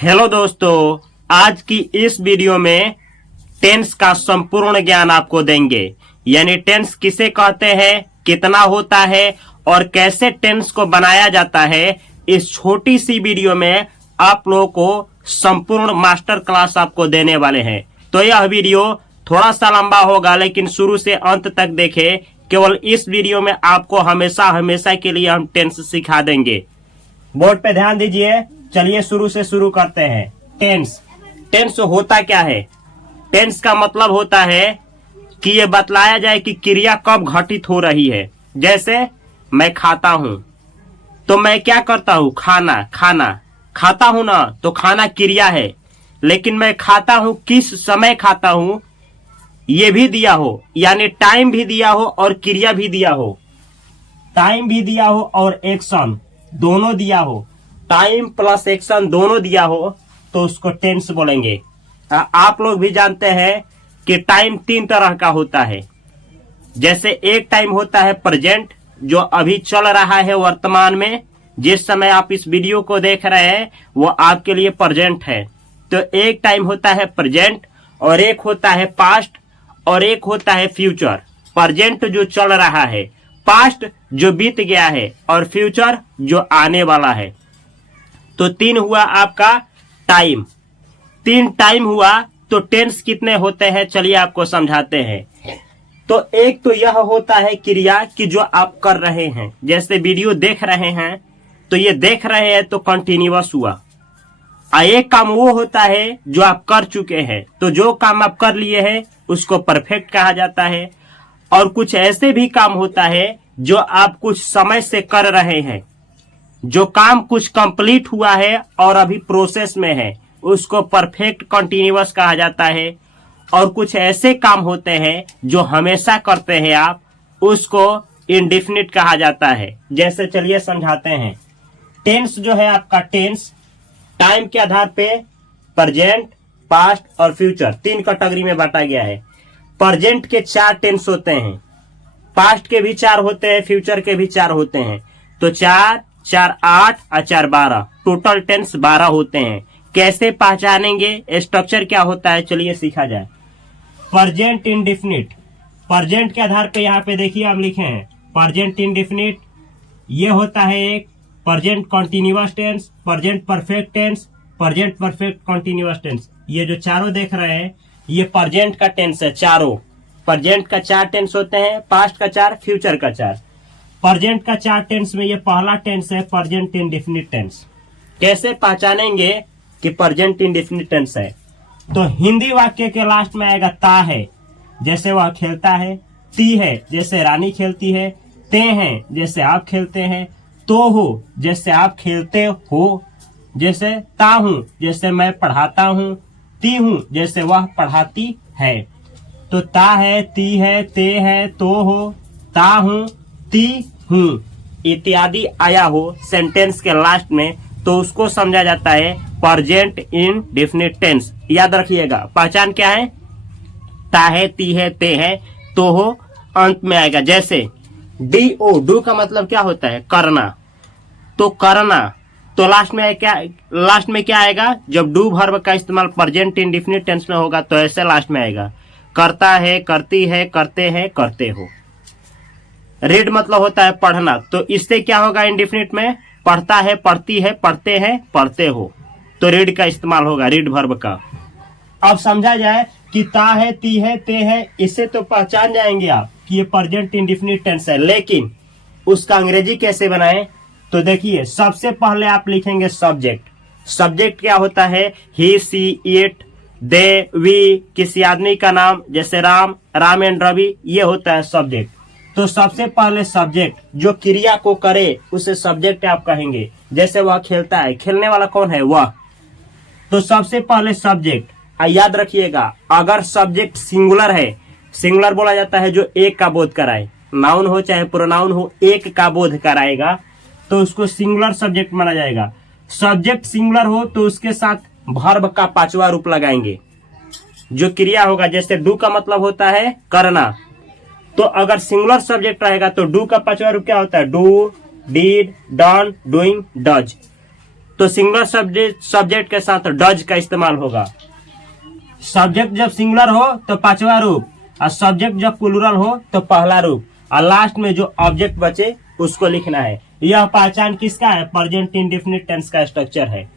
Hello दोस्तों, आज की इस वीडियो में टेंस का संपूर्ण ज्ञान आपको देंगे। यानी टेंस किसे कहते हैं, कितना होता है और कैसे टेंस को बनाया जाता है। इस छोटी सी वीडियो में आप लोगों को संपूर्ण मास्टर क्लास आपको देने वाले हैं। तो यह वीडियो थोड़ा सा लंबा होगा, लेकिन शुरू से अंत तक देखें। केवल इस वीडियो में आपको हमेशा हमेशा के लिए हम टेंस सिखा देंगे। बोर्ड पे ध्यान दीजिए। चलिए शुरू से शुरू करते हैं। टेंस टेंस होता क्या है? टेंस का मतलब होता है कि ये बतलाया जाए कि क्रिया कब घटित हो रही है। जैसे मैं खाता हूं तो मैं क्या करता हूं, खाना खाता हूं ना, तो खाना क्रिया है। लेकिन मैं खाता हूं, किस समय खाता हूं ये भी दिया हो, यानी टाइम भी दिया हो और क्रिया भी दिया हो। टाइम भी दिया हो और एक्शन दोनों दिया हो, टाइम प्लस एक्शन दोनों दिया हो, तो उसको टेंस बोलेंगे। आप लोग भी जानते हैं कि टाइम तीन तरह का होता है। जैसे एक टाइम होता है प्रेजेंट, जो अभी चल रहा है वर्तमान में। जिस समय आप इस वीडियो को देख रहे हैं वो आपके लिए प्रेजेंट है। तो एक टाइम होता है प्रेजेंट, और एक होता है पास्ट, और एक होता है फ्यूचर। प्रेजेंट जो चल रहा है, पास्ट जो बीत गया है, और फ्यूचर जो आने वाला है। तो तीन हुआ आपका टाइम। तीन टाइम हुआ तो टेंस कितने होते हैं, चलिए आपको समझाते हैं। तो एक तो यह होता है क्रिया कि जो आप कर रहे हैं। जैसे वीडियो देख रहे हैं तो ये देख रहे हैं तो कंटिन्यूअस हुआ। एक काम वो होता है जो आप कर चुके हैं, तो जो काम आप कर लिए हैं उसको परफेक्ट कहा जाता है। और कुछ ऐसे भी काम होता है जो आप कुछ समय से कर रहे हैं, जो काम कुछ कंप्लीट हुआ है और अभी प्रोसेस में है, उसको परफेक्ट कंटिन्यूअस कहा जाता है। और कुछ ऐसे काम होते हैं जो हमेशा करते हैं आप, उसको इंडेफिनिट कहा जाता है। जैसे चलिए समझाते हैं। टेंस जो है आपका, टेंस टाइम के आधार पे प्रेजेंट, पास्ट और फ्यूचर तीन कैटेगरी में बांटा गया है। प्रेजेंट के 4 टेंस होते हैं, पास्ट के भी 4 होते हैं, फ्यूचर के भी 4 होते हैं। तो 4, 4, 8 और 4, 12, टोटल टेंस 12 होते हैं। कैसे पहचानेंगे, स्ट्रक्चर क्या होता है, चलिए सीखा जाए। प्रेजेंट इंडेफिनिट, प्रेजेंट के आधार पे यहाँ पे देखिए हम लिखे हैं प्रेजेंट इंडेफिनिट। ये होता है एक present continuous tense, present perfect tense, present perfect continuous tense. ये जो चारों देख रहे हैं ये प्रेजेंट का टेंस है। चारों प्रेजेंट का 4 टेंस होते हैं, पास्ट का 4, फ्यूचर का 4। प्रेजेंट का 4 टेंस में ये पहला टेंस है प्रेजेंट इंडेफिनिट टेंस। कैसे पहचानेंगे कि प्रेजेंट इंडेफिनिट टेंस है? तो हिंदी वाक्य के लास्ट में आएगा ता है, जैसे वह खेलता है। ती है, जैसे रानी खेलती है। ते हैं, जैसे आप खेलते हैं। तो हो, जैसे आप खेलते हो। जैसे ता हूं, जैसे मैं पढ़ाता हूं। ती हूं, जैसे वह पढ़ाती है। तो ता है, ती है, ते है, तो हो, ता हूं, ती हूं इत्यादि आया हो सेंटेंस के लास्ट में, तो उसको समझा जाता है प्रेजेंट इंडेफिनिट टेंस। याद रखिएगा, पहचान क्या है? ता है, ती है, ते है, तो हो अंत में आएगा। जैसे डीओ, डू का मतलब क्या होता है? करना। तो करना, तो लास्ट में क्या आएगा? जब डू वर्ब का इस्तेमाल प्रेजेंट इंडेफिनिट टेंस में होगा तो ऐसे लास्ट में आएगा, करता है, करती है, करते हैं, करते हो। रीड मतलब होता है पढ़ना, तो इससे क्या होगा इंडेफिनिट में? पढ़ता है, पढ़ती है, पढ़ते हैं, पढ़ते हो। तो रीड का इस्तेमाल होगा, रीड वर्ब का। अब समझा जाए कि ता है, ती है, ते है, इससे तो पहचान जाएंगे आप कि ये प्रेजेंट इंडेफिनिट टेंस है। लेकिन उसका अंग्रेजी कैसे बनाएं? तो देखिए, सबसे पहले आप लिखेंगे सब्जेक्ट। सब्जेक्ट क्या होता है? ही, सी, इट, दे, वी, किसी आदमी का नाम, जैसे राम, राम एंड रवि, ये होता है सब्जेक्ट। तो सबसे पहले सब्जेक्ट जो क्रिया को करे उसे सब्जेक्ट आप कहेंगे। जैसे वह खेलता है, खेलने वाला कौन है? वह। तो सबसे पहले सब्जेक्ट। याद रखिएगा, अगर सब्जेक्ट सिंगुलर है, सिंगुलर बोला जाता है जो एक का बोध कराए। नाउन हो चाहे प्रोनाउन हो, एक का बोध कराएगा तो उसको सिंगुलर सब्जेक्ट माना जाएगा। सब्जेक्ट सिंगुलर हो तो उसके साथ वर्ब का 5वां रूप लगाएंगे जो क्रिया होगा। जैसे डू का मतलब होता है करना, तो अगर सिंगुलर सब्जेक्ट रहेगा तो डू का 5वां रूप क्या होता है? Do, did, done, doing, does. तो सिंगुलर सब्जेक्ट के साथ डज का इस्तेमाल होगा। सब्जेक्ट जब सिंगुलर हो तो पांचवा रूप, और सब्जेक्ट जब प्लूरल हो तो पहला रूप, और लास्ट में जो ऑब्जेक्ट बचे उसको लिखना है। यह पहचान किसका है? प्रेजेंट इंडेफिनिट टेंस का स्ट्रक्चर है।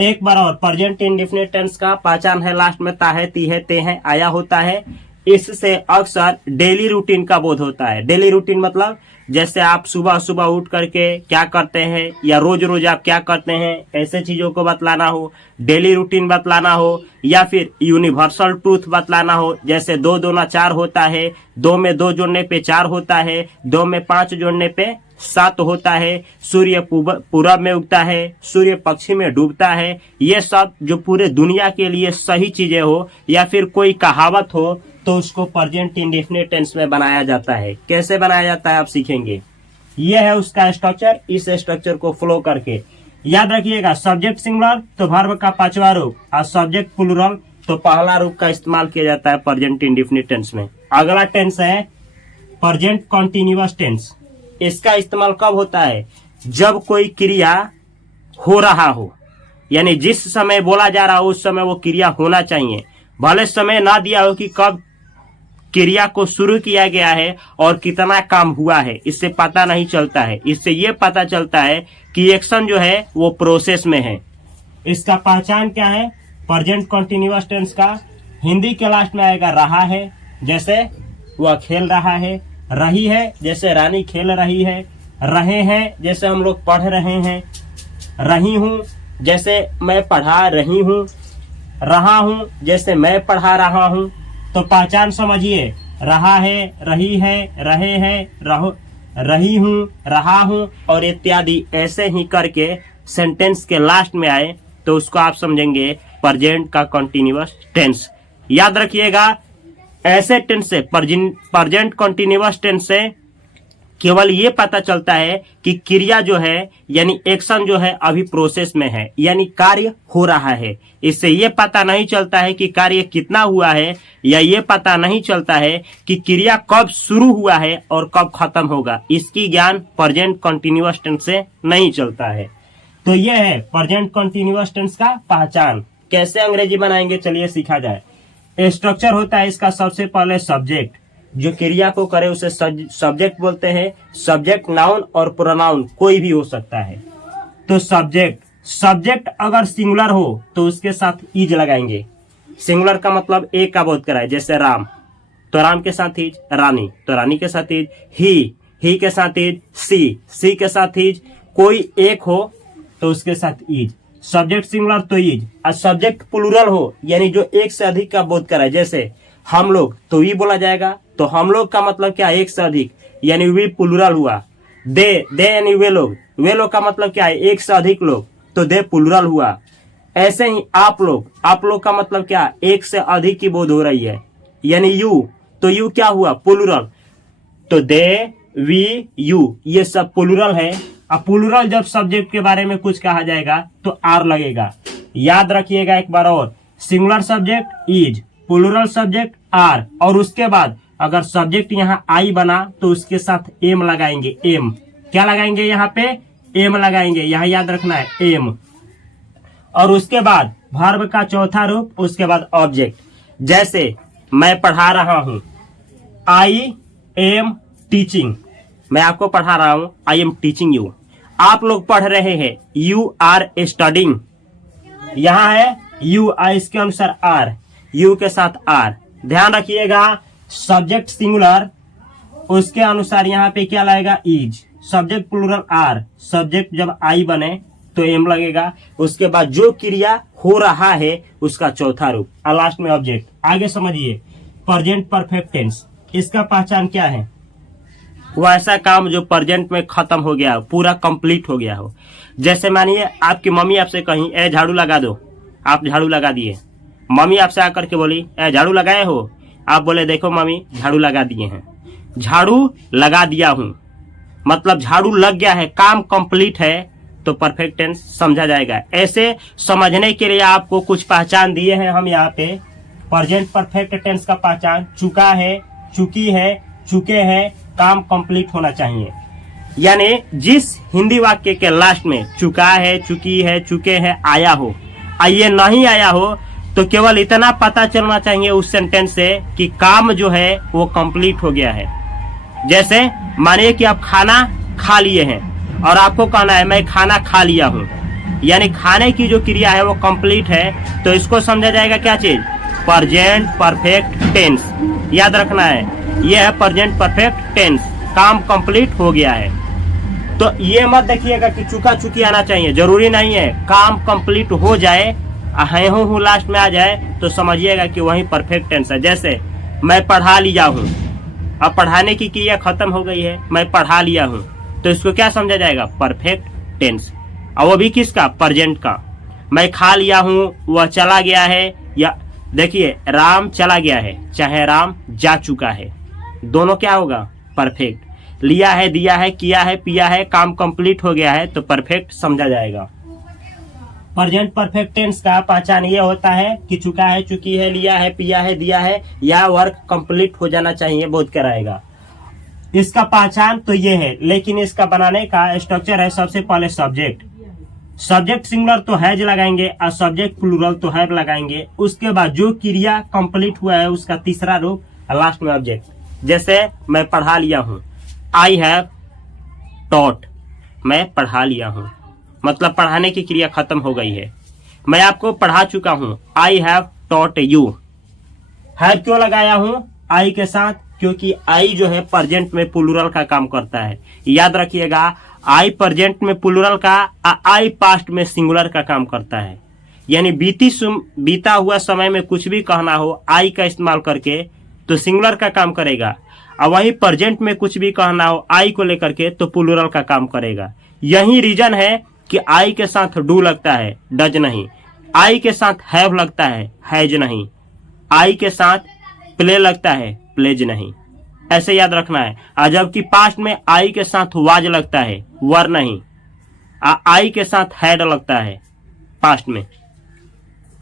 एक बार और, प्रेजेंट इंडेफिनिट टेंस का पहचान है लास्ट में ता है, ती है, ते है, आया होता है। इससे अक्सर डेली रूटीन का बोध होता है। डेली रूटीन मतलब जैसे आप सुबह सुबह उठ करके क्या करते हैं या रोज रोज आप क्या करते हैं, ऐसे चीजों को बतलाना हो, डेली रूटीन बतलाना हो, या फिर यूनिवर्सल ट्रूथ बतलाना हो। जैसे 2 दूना 4 होता है, 2 में 2 जोड़ने पे 4 होता है, 2 में 5 जोड़ने पे 7 होता है, सूर्य पूरब में उगता है, सूर्य पश्चिम में डूबता है। ये सब जो पूरे दुनिया के लिए सही चीजें हो या फिर कोई कहावत हो तो उसको प्रेजेंट इंडेफिनिट टेंस में बनाया जाता है। कैसे बनाया जाता है आप सीखेंगे। यह है उसका स्ट्रक्चर। इस स्ट्रक्चर को फॉलो करके याद रखिएगा, सब्जेक्ट सिंगुलर तो वर्ब का पांचवा रूप, और सब्जेक्ट प्लूरल तो पहला रूप का इस्तेमाल किया जाता है प्रेजेंट इंडेफिनिट टेंस में। अगला टेंस है प्रेजेंट कंटीन्यूअस टेंस। इसका इस्तेमाल कब होता है? जब कोई क्रिया हो रहा हो, यानी जिस समय बोला जा रहा हो उस समय वो क्रिया होना चाहिए। भले समय ना दिया हो कि कब क्रिया को शुरू किया गया है और कितना काम हुआ है, इससे पता नहीं चलता है। इससे ये पता चलता है कि एक्शन जो है वो प्रोसेस में है। इसका पहचान क्या है? प्रेजेंट कंटीन्यूअस टेंस का हिंदी के लास्ट में आएगा रहा है, जैसे वह खेल रहा है, रही है जैसे रानी खेल रही है, रहे हैं जैसे हम लोग पढ़ रहे हैं, रही हूं जैसे मैं पढ़ा रही हूं, रहा हूं जैसे मैं पढ़ा रहा हूं। तो पहचान समझिए, रहा है, रही है, रहे हैं, रही हूं, रहा हूं और इत्यादि ऐसे ही करके सेंटेंस के लास्ट में आए तो उसको आप समझेंगे प्रेजेंट का कंटीन्यूअस टेंस। याद रखिएगा, ऐसे टेंस से प्रेजेंट कंटीन्यूअस टेंस से केवल ये पता चलता है कि क्रिया जो है यानी एक्शन जो है अभी प्रोसेस में है, यानी कार्य हो रहा है। इससे ये पता नहीं चलता है कि कार्य कितना हुआ है, या ये पता नहीं चलता है कि क्रिया कब शुरू हुआ है और कब खत्म होगा। इसकी ज्ञान प्रेजेंट कंटीन्यूअस टेंस से नहीं चलता है। तो ये है प्रेजेंट कंटीन्यूअस टेंस का पहचान। कैसे अंग्रेजी बनाएंगे चलिए सीखा जाए। स्ट्रक्चर होता है इसका सबसे पहले सब्जेक्ट, जो क्रिया को करे उसे सब्जेक्ट बोलते हैं। सब्जेक्ट नाउन और प्रोनाउन कोई भी हो सकता है। तो सब्जेक्ट अगर सिंगुलर हो तो उसके साथ इज लगाएंगे। सिंगुलर का मतलब एक का बोध कराए, जैसे राम तो राम के साथ इज, रानी तो रानी के साथ इज, ही के साथ इज, सी के साथ इज। कोई एक हो तो उसके साथ इज। सब्जेक्ट सिंगुलर तो इज, और सब्जेक्ट प्लूरल हो यानी जो एक से अधिक का बोध कराए, जैसे हम लोग तो वी बोला जाएगा। तो हम लोग का मतलब क्या? एक से अधिक, यानी वी प्लूरल हुआ। दे यानी वे लोग का मतलब क्या है? एक से अधिक लोग, तो दे प्लूरल हुआ। ऐसे ही आप लोग का मतलब क्या? एक से अधिक की बोध हो रही है, यानी यू, तो यू क्या हुआ? प्लूरल। तो दे, वी, यू ये सब प्लूरल है। अब प्लूरल जब सब्जेक्ट के बारे में कुछ कहा जाएगा तो आर लगेगा। याद रखिएगा एक बार और, singular subject is, plural subject are, और उसके बाद अगर सब्जेक्ट यहाँ आई बना तो उसके साथ एम लगाएंगे। एम क्या लगाएंगे? यहाँ पे एम लगाएंगे, यहाँ याद रखना है एम। और उसके बाद वर्ब का चौथा रूप, उसके बाद ऑब्जेक्ट। जैसे मैं पढ़ा रहा हूं, आई एम टीचिंग, मैं आपको पढ़ा रहा हूं, आई एम टीचिंग यू। आप लोग पढ़ रहे हैं, यू आर स्टडिंग। यहाँ है यू, आई इसके अनुसार आर, यू के साथ आर। ध्यान रखिएगा, सब्जेक्ट सिंगुलर उसके अनुसार यहाँ पे क्या लगेगा? Is. Subject plural are, subject जब आई बने तो एम लगेगा। उसके बाद जो क्रिया हो रहा है उसका चौथा रूप, और लास्ट में ऑब्जेक्ट। आगे समझिए, प्रेजेंट परफेक्ट टेंस, इसका पहचान क्या है? वो ऐसा काम जो प्रेजेंट में खत्म हो गया हो, पूरा कंप्लीट हो गया हो। जैसे मानिए आपकी मम्मी आपसे कहीं ए झाड़ू लगा दो, आप झाड़ू लगा दिए। मम्मी आपसे आकर के बोली ए झाड़ू लगाए हो, आप बोले देखो मम्मी झाड़ू लगा दिए हैं। झाड़ू लगा दिया हूं मतलब झाड़ू लग गया है, काम कंप्लीट है, तो परफेक्ट टेंस समझा जाएगा। ऐसे समझने के लिए आपको कुछ पहचान दिए हैं हम यहाँ पे। प्रेजेंट परफेक्ट टेंस का पहचान चुका है, चुकी है, चुके हैं, काम कंप्लीट होना चाहिए। यानी जिस हिंदी वाक्य के लास्ट में चुका है, चुकी है, चुके हैं आया हो, ये नहीं आया हो, तो केवल इतना पता चलना चाहिए उस सेंटेंस से कि काम जो है वो कंप्लीट हो गया है। जैसे मानिए कि आप खाना खा लिए हैं और आपको कहना है मैं खाना खा लिया हूँ, यानी खाने की जो क्रिया है वो कंप्लीट है, तो इसको समझा जाएगा क्या चीज? Present perfect tense. याद रखना है, यह है प्रेजेंट परफेक्ट टेंस, काम कंप्लीट हो गया है। तो ये मत देखिएगा कि चुका चुकी आना चाहिए, जरूरी नहीं है। काम कंप्लीट हो जाए, है हूँ लास्ट में आ जाए, तो समझिएगा कि वही परफेक्ट टेंस है। जैसे मैं पढ़ा लिया हूँ, अब पढ़ाने की क्रिया खत्म हो गई है, मैं पढ़ा लिया हूँ, तो इसको क्या समझा जाएगा? Perfect tense. और वो भी किसका? प्रेजेंट का। मैं खा लिया हूँ, वह चला गया है, या देखिए राम चला गया है चाहे राम जा चुका है, दोनों क्या होगा? परफेक्ट। लिया है, दिया है, किया है, पिया है, काम कंप्लीट हो गया है, तो परफेक्ट समझा जाएगा। प्रेजेंट परफेक्ट टेंस का पहचान ये होता है कि चुका है, चुकी है, लिया है, पिया है, दिया है, या वर्क कंप्लीट हो जाना चाहिए, बोध कराएगा। इसका पहचान तो ये है, लेकिन इसका बनाने का स्ट्रक्चर है सबसे पहले सब्जेक्ट। सब्जेक्ट सिंगुलर तो हैज लगाएंगे और सब्जेक्ट प्लूरल तो हैव लगाएंगे। उसके बाद जो क्रिया कंप्लीट हुआ है उसका तीसरा रूप, लास्ट में ऑब्जेक्ट। जैसे मैं पढ़ा लिया हूँ, आई हैव टॉट, मैं पढ़ा लिया हूँ, मतलब पढ़ाने की क्रिया खत्म हो गई है। मैं आपको पढ़ा चुका हूँ, I have taught you. Have क्यों लगाया हूँ आई के साथ? क्योंकि आई जो है प्रेजेंट में प्लूरल का काम करता है। याद रखिएगा, आई प्रेजेंट में प्लूरल का, आई पास्ट में सिंगुलर का काम करता है। यानी बीता हुआ समय में कुछ भी कहना हो आई का इस्तेमाल करके तो सिंगुलर का काम करेगा, और वहीं प्रेजेंट में कुछ भी कहना हो आई को लेकर के तो प्लूरल का काम करेगा। यही रीजन है कि आई के साथ डू लगता है, डज नहीं। आई के साथ हैव लगता है, हैज नहीं। आई के साथ प्ले लगता है, प्लेज नहीं। ऐसे याद रखना है। और जबकि पास्ट में आई के साथ वाज लगता है, वर नहीं। आई के साथ हैड लगता है पास्ट में।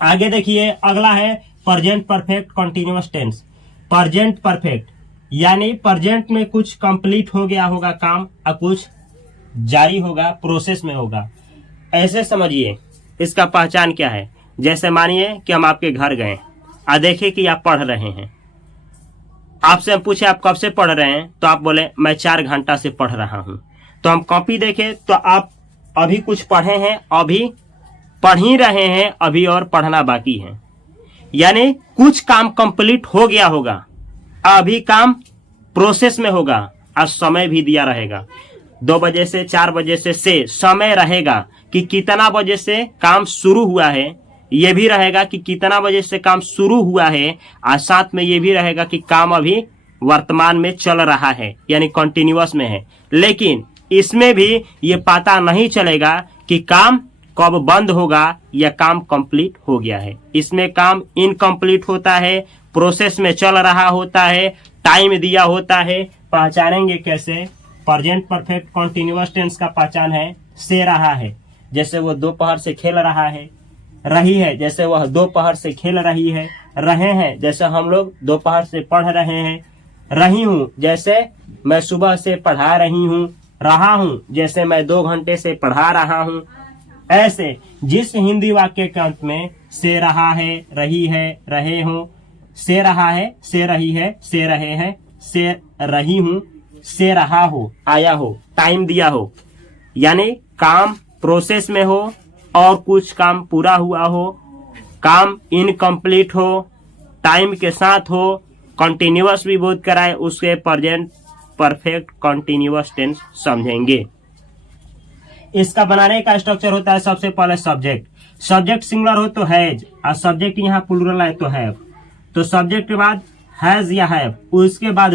आगे देखिए, अगला है present perfect continuous tense. Present perfect यानी प्रेजेंट में कुछ कंप्लीट हो गया होगा काम और कुछ जारी होगा, प्रोसेस में होगा। ऐसे समझिए, इसका पहचान क्या है? जैसे मानिए कि हम आपके घर गए और देखे कि आप पढ़ रहे हैं। आपसे हम पूछे आप कब से पढ़ रहे हैं, तो आप बोले मैं 4 घंटा से पढ़ रहा हूं। तो हम कॉपी देखे तो आप अभी कुछ पढ़े हैं, अभी पढ़ ही रहे हैं, अभी और पढ़ना बाकी है। यानी कुछ काम कंप्लीट हो गया होगा, अभी काम प्रोसेस में होगा, और समय भी दिया रहेगा। 2 बजे से 4 बजे से समय रहेगा कि कितना बजे से काम शुरू हुआ है, ये भी रहेगा कि कितना बजे से काम शुरू हुआ है, और साथ में ये भी रहेगा कि काम अभी वर्तमान में चल रहा है, यानी कंटिन्यूअस में है। लेकिन इसमें भी ये पता नहीं चलेगा कि काम कब बंद होगा या काम कंप्लीट हो गया है। इसमें काम इनकम्प्लीट होता है, प्रोसेस में चल रहा होता है, टाइम दिया होता है। पहचानेंगे कैसे? प्रेजेंट परफेक्ट कंटीन्यूअस टेंस का पहचान है से रहा है, जैसे वो दोपहर से खेल रहा है। रही है, जैसे वह दोपहर से खेल रही है। रहे हैं, जैसे हम लोग दोपहर से पढ़ रहे हैं। रही हूँ, जैसे मैं सुबह से पढ़ा रही हूँ। रहा हूँ, जैसे मैं 2 घंटे से पढ़ा रहा हूँ। ऐसे जिस हिंदी वाक्य के अंत में से रहा है, रही है, रहे हो, से रहा है, से रही है, से रहे हैं, से रही हूँ, से रहा हो, आया हो, टाइम दिया हो, यानी काम प्रोसेस में हो और कुछ काम पूरा हुआ हो, काम इनकम्प्लीट हो, टाइम के साथ हो, कंटिन्यूअस भी बोध कराए, उसके प्रेजेंट परफेक्ट कंटिन्यूअस टेंस समझेंगे। इसका बनाने का स्ट्रक्चर होता है सबसे पहले सब्जेक्ट। सब्जेक्ट सिंगुलर हो तो हैज, और सब्जेक्ट यहाँ प्लूरल है तो हैव। तो सब्जेक्ट के बाद हैज या हैव, उसके बाद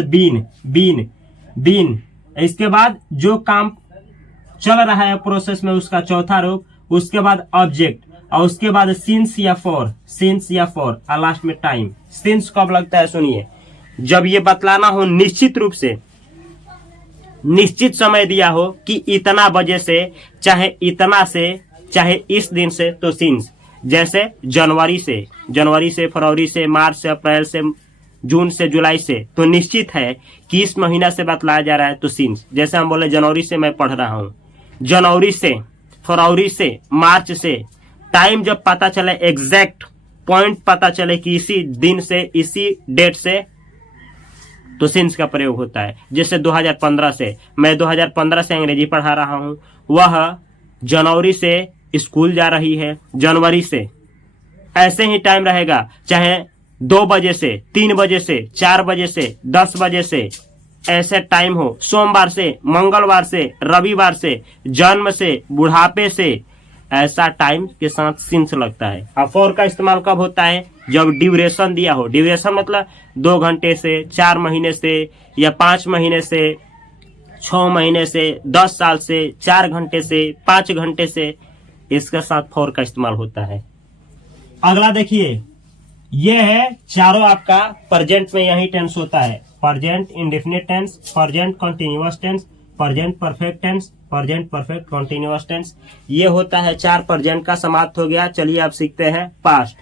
बीन, इसके बाद जो काम चल रहा है प्रोसेस में उसका चौथा रूप, उसके बाद ऑब्जेक्ट, और उसके बाद सिंस या फॉर, और लास्ट में टाइम। सिंस कब लगता है? सुनिए, जब ये बतलाना हो निश्चित रूप से, निश्चित समय दिया हो कि इतना बजे से, चाहे इतना से, चाहे इस दिन से, तो सिंस। जैसे जनवरी से, फरवरी से, मार्च से, अप्रैल से, जून से, जुलाई से, तो निश्चित है कि इस महीना से बतलाया जा रहा है। तो सिंस, जैसे हम बोले जनवरी से मैं पढ़ रहा हूँ, जनवरी से, फरवरी से, मार्च से, टाइम जब पता चले, एग्जैक्ट पॉइंट पता चले कि इसी दिन से, इसी डेट से, तो सिंस का प्रयोग होता है। जैसे 2015 से, मैं 2015 से अंग्रेजी पढ़ा रहा हूं, वह जनवरी से स्कूल जा रही है, जनवरी से। ऐसे ही टाइम रहेगा, चाहे 2 बजे से, 3 बजे से, 4 बजे से, 10 बजे से, ऐसे टाइम हो, सोमवार से, मंगलवार से, रविवार से, जन्म से, बुढ़ापे से, ऐसा टाइम के साथ सिंस लगता है। अब फॉर का इस्तेमाल कब होता है? जब ड्यूरेशन दिया हो। ड्यूरेशन मतलब 2 घंटे से, 4 महीने से, या 5 महीने से, 6 महीने से, 10 साल से, 4 घंटे से, 5 घंटे से, इसके साथ फॉर का इस्तेमाल होता है। अगला देखिए, ये है चारों आपका प्रेजेंट में यही टेंस होता है। Present indefinite tense, present continuous tense, present perfect tense, present perfect continuous tense. ये होता है 4 प्रेजेंट का समाप्त हो गया। चलिए अब सीखते हैं पास्ट।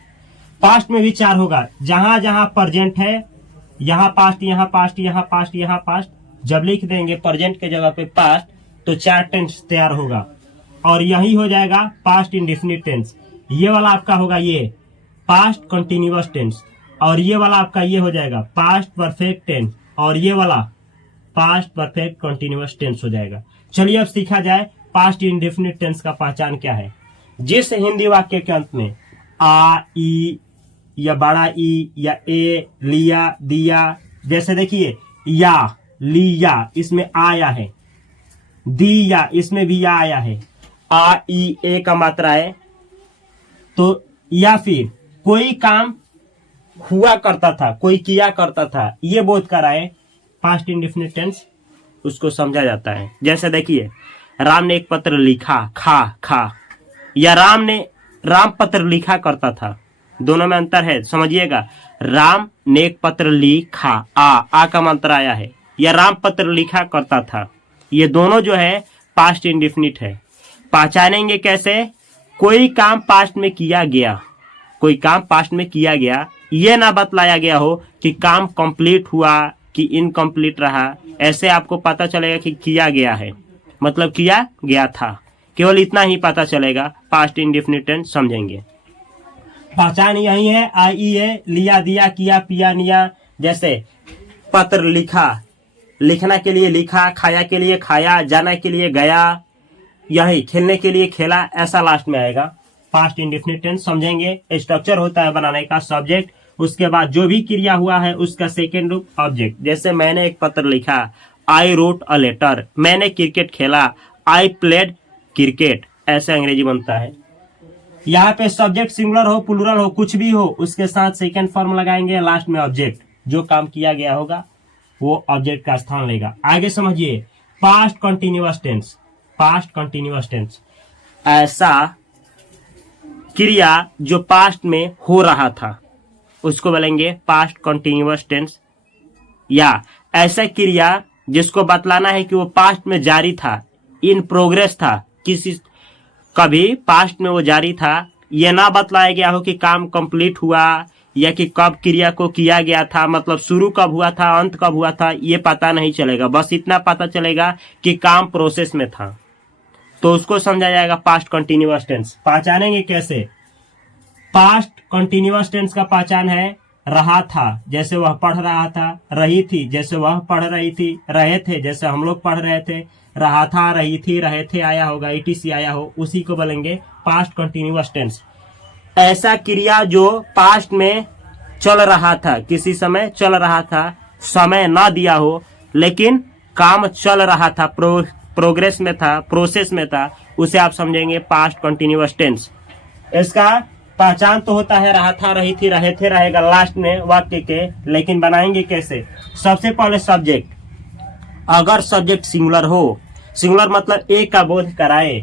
पास्ट में भी 4 होगा। जहां जहां प्रेजेंट है, यहाँ पास्ट, यहाँ पास्ट, यहाँ पास्ट, यहाँ पास्ट, जब लिख देंगे प्रेजेंट के जगह पे पास्ट, तो 4 टेंस तैयार होगा। और यही हो जाएगा पास्ट इंडेफिनिट टेंस। ये वाला आपका होगा ये पास्ट कंटिन्यूअस टेंस, और ये वाला आपका ये हो जाएगा पास्ट परफेक्ट टेंस, और ये वाला पास्ट परफेक्ट कंटिन्यूअस टेंस हो जाएगा। चलिए अब सीखा जाए पास्ट इंडेफिनिट टेंस का पहचान क्या है। जिस हिंदी वाक्य के अंत में आ, ई, या बड़ा ई, या ए, लिया, दिया, जैसे देखिए या, लिया, इसमें आया है, दिया, इसमें भी या आया है, आ, ई, ए का मात्रा है, तो या फिर कोई काम हुआ करता था, कोई किया करता था, ये बोध कराए, पास्ट इंडेफिनिट टेंस उसको समझा जाता है। जैसे देखिए, राम ने एक पत्र लिखा, खा, या राम पत्र लिखा करता था, दोनों में अंतर है, समझिएगा। राम ने एक पत्र लिखा, आ का मात्रा आया है, या राम पत्र लिखा करता था, ये दोनों जो है पास्ट इंडेफिनिट है। पहचानेंगे कैसे? कोई काम पास्ट में किया गया, कोई काम पास्ट में किया गया, ये ना बतलाया गया हो कि काम कंप्लीट हुआ कि इनकम्प्लीट रहा, ऐसे आपको पता चलेगा कि किया गया है, मतलब किया गया था, केवल इतना ही पता चलेगा। पास्ट इंडेफिनिट टेंस समझेंगे। पहचान यही है, आई है, लिया, दिया, किया, पिया, निया। जैसे पत्र लिखा, लिखना के लिए लिखा, खाया के लिए खाया, जाना के लिए गया, यही खेलने के लिए खेला, ऐसा लास्ट में आएगा। पास्ट इंडेफिनिट टेंस समझेंगे। स्ट्रक्चर होता है बनाने का, सब्जेक्ट, उसके बाद जो भी क्रिया हुआ है उसका सेकेंड रूप ऑब्जेक्ट। जैसे मैंने एक पत्र लिखा, आई रोट अ लेटर, मैंने क्रिकेट खेला, आई प्लेड क्रिकेट, ऐसे अंग्रेजी बनता है। यहाँ पे सब्जेक्ट सिंगुलर हो, प्लूरल हो, कुछ भी हो, उसके साथ सेकेंड फॉर्म लगाएंगे, लास्ट में ऑब्जेक्ट, जो काम किया गया होगा वो ऑब्जेक्ट का स्थान लेगा। आगे समझिए, past continuous tense. Past continuous tense ऐसा क्रिया जो पास्ट में हो रहा था, उसको बोलेंगे पास्ट कंटिन्यूअस टेंस। या ऐसा क्रिया जिसको बतलाना है कि वो पास्ट में जारी था, इन प्रोग्रेस था, किसी कभी पास्ट में वो जारी था, ये ना बतलाया गया हो कि काम कंप्लीट हुआ या कि कब क्रिया को किया गया था, मतलब शुरू कब हुआ था, अंत कब हुआ था, ये पता नहीं चलेगा। बस इतना पता चलेगा कि काम प्रोसेस में था, तो उसको समझा जाएगा पास्ट कंटिन्यूअस टेंस। पहचानेंगे कैसे? पास्ट कंटिन्यूअस टेंस का पहचान है, रहा था जैसे वह पढ़ रहा था, रही थी जैसे वह पढ़ रही थी, रहे थे जैसे हम लोग पढ़ रहे थे, रहा था, रही थी, रहे थे आया होगा, etc आया हो, उसी को बोलेंगे पास्ट कंटिन्यूअस टेंस। ऐसा क्रिया जो पास्ट में चल रहा था, किसी समय चल रहा था, समय ना दिया हो लेकिन काम चल रहा था, प्रोग्रेस में था, प्रोसेस में था, उसे आप समझेंगे पास्ट कंटिन्यूअस टेंस। इसका पहचान तो होता है रहा था, रही थी, रहे थे रहेगा लास्ट में वाक्य के, लेकिन बनाएंगे कैसे? सबसे पहले सब्जेक्ट, अगर सब्जेक्ट सिंगुलर हो, सिंगुलर मतलब एक का बोध कराए,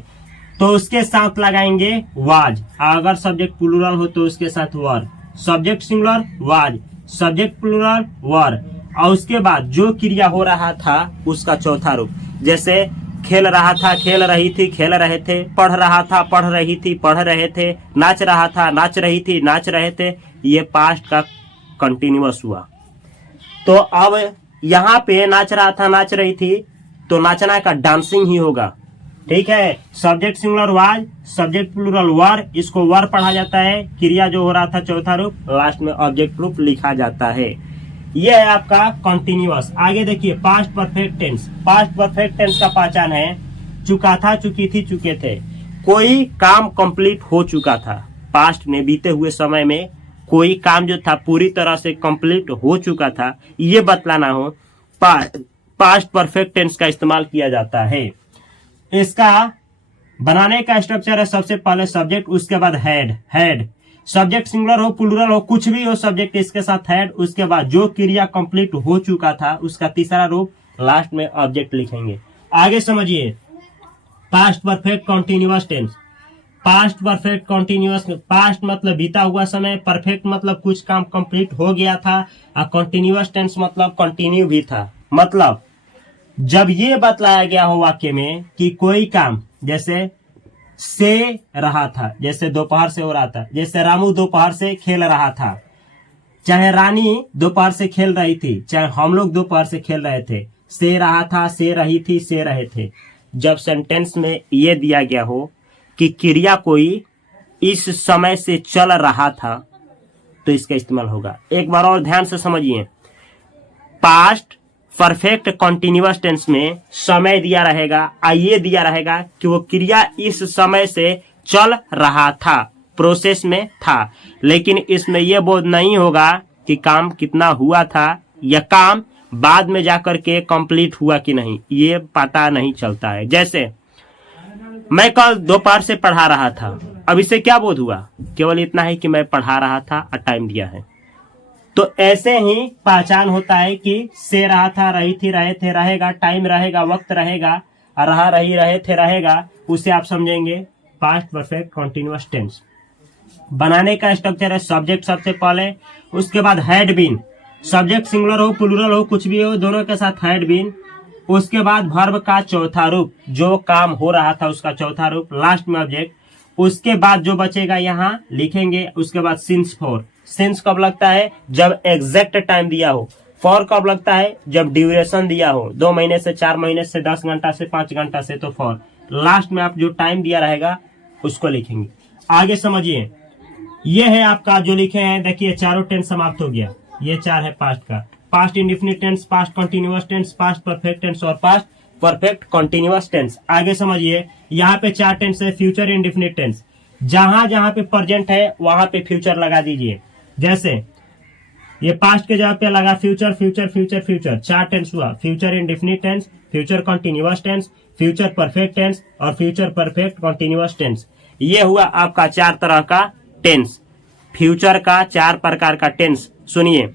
तो उसके साथ लगाएंगे वाज। अगर सब्जेक्ट प्लूरल हो तो उसके साथ were. Subject singular was, subject plural were, और उसके बाद जो क्रिया हो रहा था उसका चौथा रूप। जैसे खेल रहा था, खेल रही थी, खेल रहे थे, पढ़ रहा था, पढ़ रही थी, पढ़ रहे थे, नाच रहा था, नाच रही थी, नाच रहे थे, ये पास्ट का कंटिन्यूअस हुआ। तो अब यहाँ पे नाच रहा था, नाच रही थी, तो नाचना का डांसिंग ही होगा। ठीक है, subject singular was, subject plural were, इसको वर पढ़ा जाता है, क्रिया जो हो रहा था चौथा रूप, लास्ट में ऑब्जेक्ट रूप लिखा जाता है। यह है आपका कॉन्टिन्यूअस। आगे देखिए past perfect tense. Past perfect tense का पहचान है चुका था, चुकी थी, चुके थे। कोई काम कंप्लीट हो चुका था, पास्ट में बीते हुए समय में कोई काम जो था पूरी तरह से कंप्लीट हो चुका था, ये बतलाना हो, पास्ट परफेक्ट टेंस का इस्तेमाल किया जाता है। इसका बनाने का स्ट्रक्चर है सबसे पहले सब्जेक्ट, उसके बाद हेड। सब्जेक्ट सिंगुलर हो प्लूरल हो कुछ भी हो, सब्जेक्ट इसके साथ हेड, उसके बाद जो क्रिया कंप्लीट हो चुका था उसका तीसरा रूप, लास्ट में ऑब्जेक्ट लिखेंगे। आगे समझिए past perfect continuous tense. Past perfect continuous, past मतलब बीता हुआ समय, परफेक्ट मतलब कुछ काम कंप्लीट हो गया था, और कॉन्टिन्यूअस टेंस मतलब कंटिन्यू भी था। मतलब जब ये बतलाया गया हो वाक्य में कि कोई काम जैसे से रहा था, जैसे दोपहर से हो रहा था, जैसे रामू दोपहर से खेल रहा था, चाहे रानी दोपहर से खेल रही थी, चाहे हम लोग दोपहर से खेल रहे थे, से रहा था, से रही थी, से रहे थे। जब सेंटेंस में ये दिया गया हो कि क्रिया कोई इस समय से चल रहा था, तो इसका इस्तेमाल होगा। एक बार और ध्यान से समझिए, पास्ट परफेक्ट कॉन्टिन्यूअस टेंस में समय दिया रहेगा, ये दिया रहेगा कि वो क्रिया इस समय से चल रहा था, प्रोसेस में था, लेकिन इसमें यह बोध नहीं होगा कि काम कितना हुआ था या काम बाद में जाकर के कंप्लीट हुआ कि नहीं, ये पता नहीं चलता है। जैसे मैं कल दोपहर से पढ़ा रहा था, अब इससे क्या बोध हुआ, केवल इतना है कि मैं पढ़ा रहा था और टाइम दिया है। तो ऐसे ही पहचान होता है कि से रहा था, रही थी, रहे थे, रहेगा, टाइम रहेगा, वक्त रहेगा, रहा, रही, रहे थे, रहेगा, उसे आप समझेंगे पास्ट परफेक्ट कॉन्टिन्यूअस टेंस। बनाने का स्ट्रक्चर है सब्जेक्ट सबसे पहले, उसके बाद हैड बीन, सब्जेक्ट सिंगुलर हो प्लूरल हो कुछ भी हो, दोनों के साथ हैड बीन, उसके बाद वर्ब का चौथा रूप, जो काम हो रहा था उसका चौथा रूप, लास्ट में ऑब्जेक्ट, उसके बाद जो बचेगा यहाँ लिखेंगे, उसके बाद सिंस फॉर। सिंस कब लगता है, जब एग्जैक्ट टाइम दिया हो। फॉर कब लगता है, जब ड्यूरेशन दिया हो, 2 महीने से, 4 महीने से, 10 घंटा से, 5 घंटा से, तो फॉर। लास्ट में आप जो टाइम दिया रहेगा उसको लिखेंगे। आगे समझिए, ये है आपका जो लिखे हैं, देखिए चारों टेंस समाप्त हो गया। ये 4 है पास्ट का, past indefinite tense, past continuous tense, past perfect tense और पास्ट परफेक्ट कंटिन्यूअस टेंस। आगे समझिए, यहाँ पे 4 टेंस है, फ्यूचर इंडेफिनिट टेंस, जहां जहां पे प्रेजेंट है वहां पे फ्यूचर लगा दीजिए। जैसे ये पास्ट के जगह पे लगा future, future, future, future, 4 tense हुआ, future indefinite tense, future continuous tense, future perfect tense और फ्यूचर परफेक्ट कंटिन्यूअस टेंस। ये हुआ आपका 4 तरह का टेंस, फ्यूचर का 4 प्रकार का टेंस। सुनिए,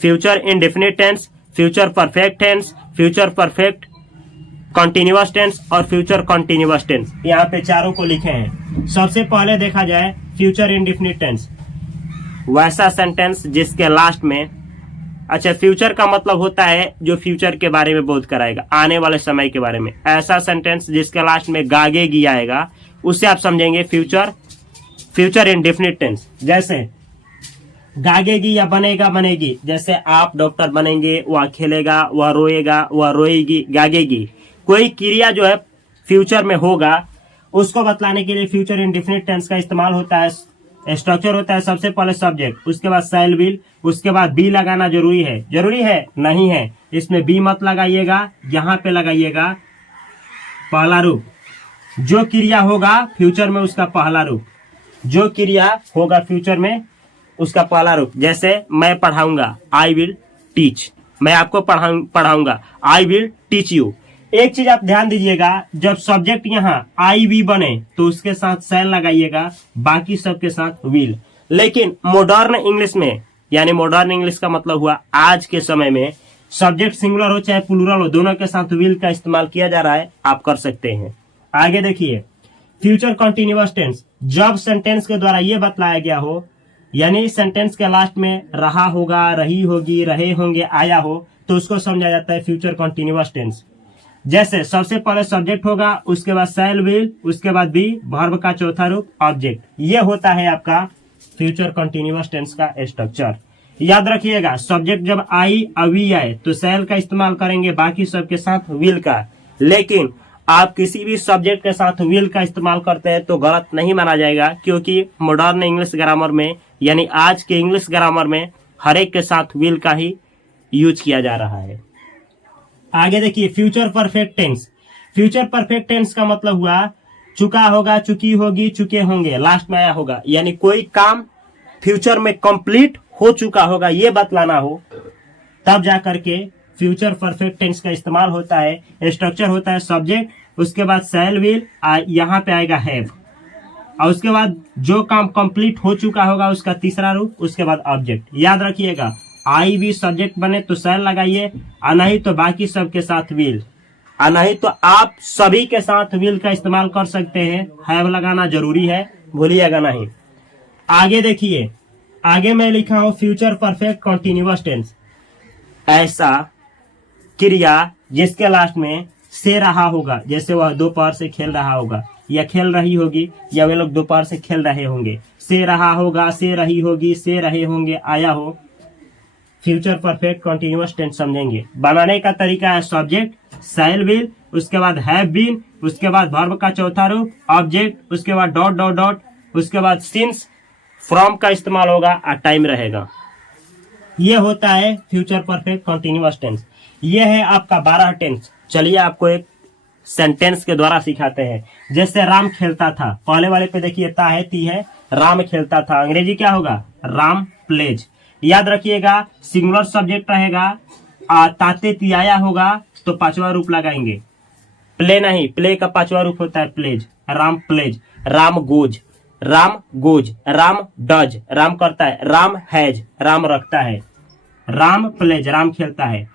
future indefinite tense, future perfect tense, future perfect continuous tense और फ्यूचर कंटिन्यूअस टेंस, यहाँ पे चारों को लिखे हैं। सबसे पहले देखा जाए फ्यूचर इंडेफिनिट टेंस, वैसा सेंटेंस जिसके लास्ट में, अच्छा फ्यूचर का मतलब होता है जो फ्यूचर के बारे में बोध कराएगा, आने वाले समय के बारे में। ऐसा सेंटेंस जिसके लास्ट में गागेगी आएगा उसे आप समझेंगे फ्यूचर इंडेफिनिट टेंस। जैसे गागेगी या बनेगा, बनेगी, जैसे आप डॉक्टर बनेंगे, वह खेलेगा, वह रोएगा, वह रोएगी, गागेगी। कोई क्रिया जो है फ्यूचर में होगा उसको बतलाने के लिए फ्यूचर इंडेफिनिट टेंस का इस्तेमाल होता है। स्ट्रक्चर होता है सबसे पहले सब्जेक्ट, उसके बाद शैल विल, उसके बाद बी लगाना जरूरी है। जरूरी है नहीं है, इसमें बी मत लगाइएगा, यहाँ पे लगाइएगा पहला रूप। जो क्रिया होगा फ्यूचर में उसका पहला रूप, जो क्रिया होगा फ्यूचर में उसका पहला रूप। जैसे मैं पढ़ाऊंगा, आई विल टीच, मैं आपको पढ़ाऊंगा, आई विल टीच यू। एक चीज आप ध्यान दीजिएगा, जब सब्जेक्ट यहाँ आई वी बने तो उसके साथ शैल लगाइएगा, बाकी सबके साथ विल। लेकिन मॉडर्न इंग्लिश में, यानी मॉडर्न इंग्लिश का मतलब हुआ आज के समय में, सब्जेक्ट सिंगुलर हो चाहे प्लूरल हो, दोनों के साथ विल का इस्तेमाल किया जा रहा है, आप कर सकते हैं। आगे देखिए, फ्यूचर कंटिन्यूअस टेंस, जब सेंटेंस के द्वारा ये बतलाया गया हो, यानी सेंटेंस के लास्ट में रहा होगा, रही होगी, रहे होंगे आया हो, तो उसको समझा जाता है फ्यूचर कंटिन्यूअस टेंस। जैसे सबसे पहले सब्जेक्ट होगा, उसके बाद शैल विल, उसके बाद बी, वर्ब का चौथा रूप ऑब्जेक्ट। ये होता है आपका फ्यूचर कंटिन्यूअस टेंस का स्ट्रक्चर। याद रखिएगा सब्जेक्ट जब आई अवी आए तो शैल का इस्तेमाल करेंगे, बाकी सबके साथ विल का। लेकिन आप किसी भी सब्जेक्ट के साथ विल का इस्तेमाल करते हैं तो गलत नहीं माना जाएगा, क्योंकि मॉडर्न इंग्लिश ग्रामर में यानी आज के इंग्लिश ग्रामर में हर एक के साथ विल का ही यूज किया जा रहा है। आगे देखिए future perfect tense. Future perfect tense का मतलब हुआ चुका होगा, चुकी होगी, चुके होंगे, लास्ट में आया होगा, यानी कोई काम फ्यूचर में कंप्लीट हो चुका होगा ये बतलाना हो तब जाकर के फ्यूचर परफेक्ट टेंस का इस्तेमाल होता है। स्ट्रक्चर होता है सब्जेक्ट, उसके बाद शैल विल, यहाँ पे आएगा हैव, और उसके बाद जो काम कंप्लीट हो चुका होगा उसका तीसरा रूप, उसके बाद ऑब्जेक्ट। याद रखिएगा आई भी सब्जेक्ट बने तो शैल लगाइए, और नहीं तो बाकी सबके साथ विल, और नहीं तो आप सभी के साथ विल का इस्तेमाल कर सकते हैं, हैव लगाना जरूरी है, भूलिएगा नहीं। आगे देखिए, आगे मैं लिखा हूं फ्यूचर परफेक्ट कंटिन्यूअस टेंस, ऐसा क्रिया जिसके लास्ट में से रहा होगा, जैसे वह दोपहर से खेल रहा होगा या खेल रही होगी, या वे लोग दोपहर से खेल रहे होंगे, से रहा होगा, से रही होगी, से रहे होंगे, आया हो, फ्यूचर परफेक्ट कंटिन्यूअस टेंस समझेंगे। बनाने का तरीका है सब्जेक्ट शैल विल, उसके बाद हैव बीन, उसके बाद वर्ब का चौथा रूप ऑब्जेक्ट, उसके बाद डॉट डॉट डॉट, उसके बाद सिंस, फ्रॉम का इस्तेमाल होगा और टाइम रहेगा। ये होता है फ्यूचर परफेक्ट कंटिन्यूअस टेंस। ये है आपका 12 टेंस। चलिए आपको एक सेंटेंस के द्वारा सिखाते हैं। जैसे राम खेलता था, पहले वाले पे देखिए ता है ती है, राम खेलता था, अंग्रेजी क्या होगा, राम प्लेज। याद रखिएगा सिंगुलर सब्जेक्ट रहेगा, ताते तियाया होगा तो पांचवा रूप लगाएंगे, प्ले नहीं, प्ले का पांचवा रूप होता है plays, Ram plays. Ram goes, Ram goes, Ram does, Ram करता है, राम हैज, राम रखता है, राम प्लेज, राम खेलता है।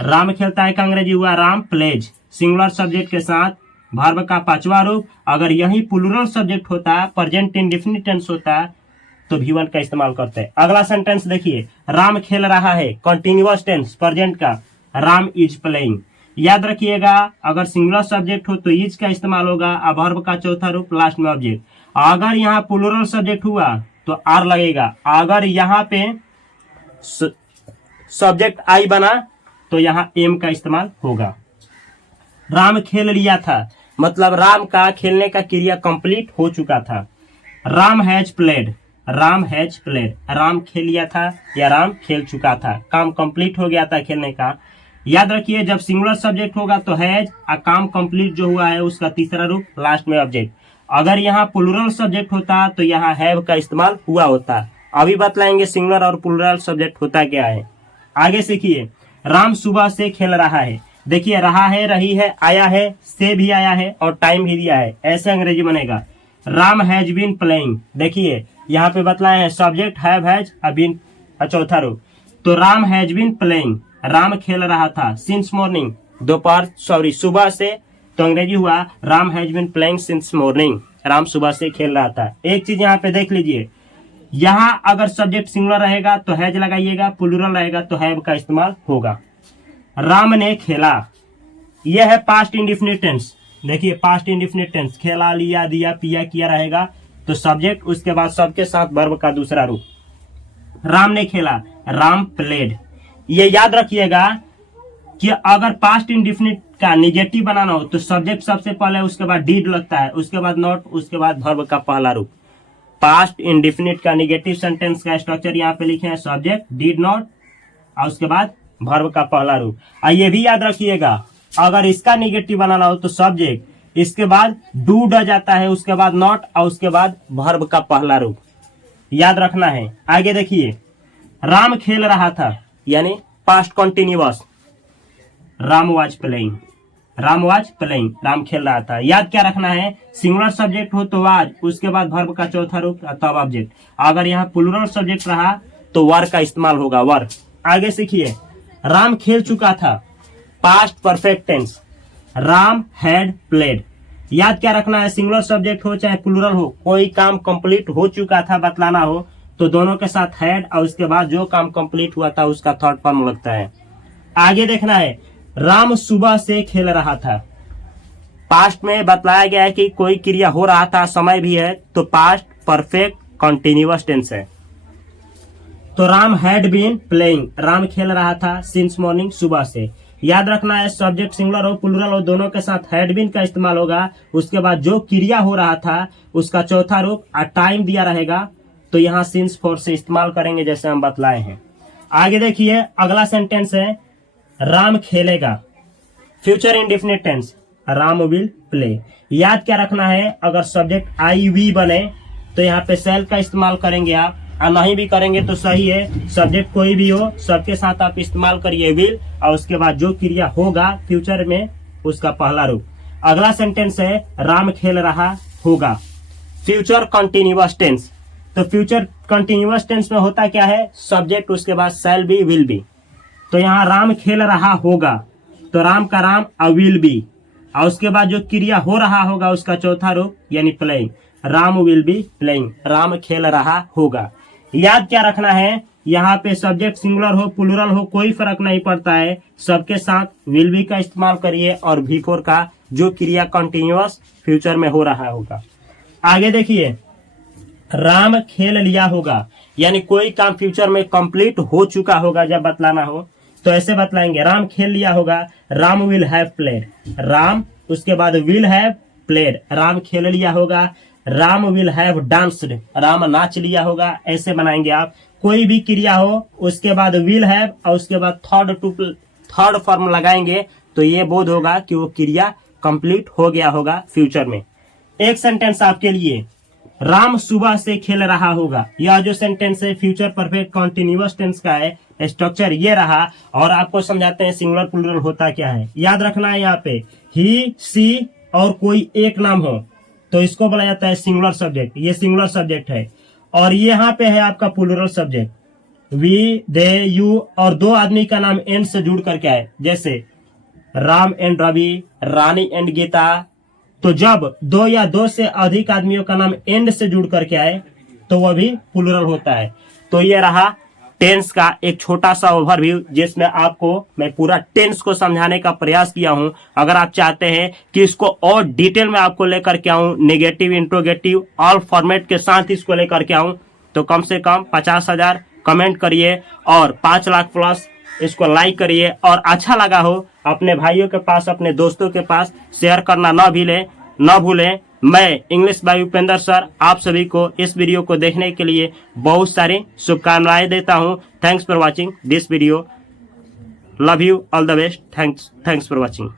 राम खेलता है का अंग्रेजी हुआ राम प्लेज, सिंगुलर सब्जेक्ट के साथ वर्ब का पांचवा रूप। अगर यही प्लूरल सब्जेक्ट होता है, प्रेजेंट इंडेफिनिट टेंस होता है, तो भी1 का इस्तेमाल करते हैं। अगला सेंटेंस देखिए, राम खेल रहा है, कंटिन्यूअस टेंस प्रेजेंट का, राम इज प्लेइंग। याद रखिएगा अगर सिंगुलर सब्जेक्ट हो तो इज का इस्तेमाल होगा, अब वर्ब का चौथा रूप, लास्ट में ऑब्जेक्ट। अगर यहाँ प्लूरल सब्जेक्ट हुआ तो आर लगेगा। अगर यहाँ पे सब्जेक्ट आई बना तो यहाँ एम का इस्तेमाल होगा। राम खेल लिया था, मतलब राम का खेलने का क्रिया कंप्लीट हो चुका था। Ram has played, Ram has played, Ram खेल लिया था या राम खेल चुका था, काम कंप्लीट हो गया था खेलने का। याद रखिए जब सिंगुलर सब्जेक्ट होगा तो हैज, और काम कंप्लीट जो हुआ है उसका तीसरा रूप, लास्ट में ऑब्जेक्ट। अगर यहाँ प्लूरल सब्जेक्ट होता तो यहाँ हैव का इस्तेमाल हुआ होता। अभी बतलाएंगे सिंगुलर और प्लूरल सब्जेक्ट होता क्या है। आगे सीखिए, राम सुबह से खेल रहा है। देखिए रहा है, रही है, आया है, से भी आया है और टाइम भी दिया है, ऐसे अंग्रेजी बनेगा राम हैज बीन प्लेइंग। देखिए यहाँ पे बतलाए हैं सब्जेक्ट हैव हैज बीन चौथा रूप, तो Ram has been playing, Ram खेल रहा था, सिंस मॉर्निंग, दोपहर सॉरी सुबह से, तो अंग्रेजी हुआ Ram has been playing since morning, Ram सुबह से खेल रहा था। एक चीज यहाँ पे देख लीजिए, यहाँ अगर सब्जेक्ट सिंगुलर रहेगा तो हैज लगाइएगा, प्लूरल रहेगा तो हैव का इस्तेमाल होगा। राम ने खेला, यह है पास्ट इंडेफिनिट टेंस। देखिए पास्ट इंडेफिनिट टेंस, खेला, लिया, दिया, पिया, किया रहेगा तो सब्जेक्ट, उसके बाद सबके साथ वर्ब का दूसरा रूप। राम ने खेला, राम प्लेड। ये याद रखिएगा कि अगर पास्ट इंडेफिनिट का निगेटिव बनाना हो तो सब्जेक्ट सबसे पहले, उसके बाद डीड लगता है, उसके बाद नॉट, उसके बाद वर्ब का पहला रूप। पास्ट इंडेफिनिट का निगेटिव सेंटेंस का स्ट्रक्चर यहाँ पे लिखे हैं, सब्जेक्ट डीड नॉट और उसके बाद वर्ब का पहला रूप। और ये भी याद रखिएगा अगर इसका निगेटिव बनाना हो तो सब्जेक्ट, इसके बाद डू ड जाता है, उसके बाद नॉट और उसके बाद वर्ब का पहला रूप, याद रखना है। आगे देखिए, राम खेल रहा था यानी past continuous, Ram was playing, Ram was playing, Ram खेल रहा था। याद क्या रखना है, सिंगुलर सब्जेक्ट हो तो वाज, उसके बाद वर्ब का चौथा रूप तब ऑब्जेक्ट। अगर यहाँ प्लूरल सब्जेक्ट रहा तो वर का इस्तेमाल होगा, वर। आगे सीखिए, राम खेल चुका था, past perfect tense, Ram had played. याद क्या रखना है, सिंगुलर सब्जेक्ट हो चाहे प्लूरल हो, कोई काम कंप्लीट हो चुका था बतलाना हो तो दोनों के साथ हैड और उसके बाद जो काम कंप्लीट हुआ था उसका थर्ड फॉर्म लगता है। आगे देखना है, राम सुबह से खेल रहा था। पास्ट में बतलाया गया है कि कोई क्रिया हो रहा था, समय भी है, तो पास्ट परफेक्ट कंटिन्यूअस टेंस है। तो Ram had been playing, Ram खेल रहा था सिंस मॉर्निंग, सुबह से। याद रखना है सब्जेक्ट सिंगुलर हो प्लूरल हो दोनों के साथ हैड बीन का इस्तेमाल होगा। उसके बाद जो क्रिया हो रहा था उसका चौथा रूप टाइम दिया रहेगा, तो यहाँ सिंस फोर से इस्तेमाल करेंगे जैसे हम बतलाए हैं। आगे देखिए अगला सेंटेंस है राम खेलेगा, future indefinite tense, Ram will play. याद क्या रखना है, अगर सब्जेक्ट आई वी बने तो यहाँ पे सेल का इस्तेमाल करेंगे आप, और नहीं भी करेंगे तो सही है, सब्जेक्ट कोई भी हो सबके साथ आप इस्तेमाल करिए विल, और उसके बाद जो क्रिया होगा फ्यूचर में उसका पहला रूप। अगला सेंटेंस है राम खेल रहा होगा, फ्यूचर कंटिन्यूअस टेंस। तो फ्यूचर कंटिन्यूअस टेंस में होता क्या है, सब्जेक्ट उसके बाद शैल बी विल बी। तो यहाँ राम खेल रहा होगा, तो राम का राम और विल बी, और उसके बाद जो क्रिया हो रहा होगा उसका चौथा रूप यानी playing, Ram will be playing, Ram खेल रहा होगा। याद क्या रखना है, यहाँ पे सब्जेक्ट सिंगुलर हो प्लूरल हो कोई फर्क नहीं पड़ता है, सबके साथ विल बी का इस्तेमाल करिए और V4 का जो क्रिया कंटिन्यूअस फ्यूचर में हो रहा होगा। आगे देखिए राम खेल लिया होगा, यानी कोई काम फ्यूचर में कंप्लीट हो चुका होगा जब बतलाना हो तो ऐसे बतलाएंगे राम खेल लिया होगा, Ram will have played, Ram उसके बाद विल हैव प्लेड, राम खेल लिया होगा, Ram will have danced, Ram नाच लिया होगा, ऐसे बनाएंगे आप। कोई भी क्रिया हो उसके बाद विल हैव और उसके बाद थर्ड फॉर्म लगाएंगे तो ये बोध होगा कि वो क्रिया कंप्लीट हो गया होगा फ्यूचर में। एक सेंटेंस आपके लिए, राम सुबह से खेल रहा होगा। यह जो सेंटेंस है फ्यूचर परफेक्ट कंटिन्यूअस टेंस का है, स्ट्रक्चर ये रहा, और आपको समझाते हैं सिंगुलर प्लूरल होता क्या है। याद रखना है यहाँ पे ही सी और कोई एक नाम हो तो इसको बोला जाता है सिंगुलर सब्जेक्ट, ये सिंगुलर सब्जेक्ट है। और यहाँ पे है आपका plural subject, we they you, और दो आदमी का नाम एंड से जुड़ करके आए, जैसे राम एंड रवि, रानी एंड गीता। तो जब दो या दो से अधिक आदमियों का नाम एंड से जुड़ करके आए तो वह भी प्लूरल होता है। तो ये रहा टेंस का एक छोटा सा ओवरव्यू, जिसमें आपको मैं पूरा टेंस को समझाने का प्रयास किया हूं। अगर आप चाहते हैं कि इसको और डिटेल में आपको लेकर के आऊं, नेगेटिव इंट्रोगेटिव ऑल फॉर्मेट के साथ इसको लेकर के आऊं, तो कम से कम 50,000 कमेंट करिए और 5 लाख प्लस इसको लाइक करिए, और अच्छा लगा हो अपने भाइयों के पास अपने दोस्तों के पास शेयर करना न भूलें। मैं इंग्लिश बाय उपेंद्र सर आप सभी को इस वीडियो को देखने के लिए बहुत सारी शुभकामनाएं देता हूं। Thanks for watching this video, love you, all the best, thanks for watching.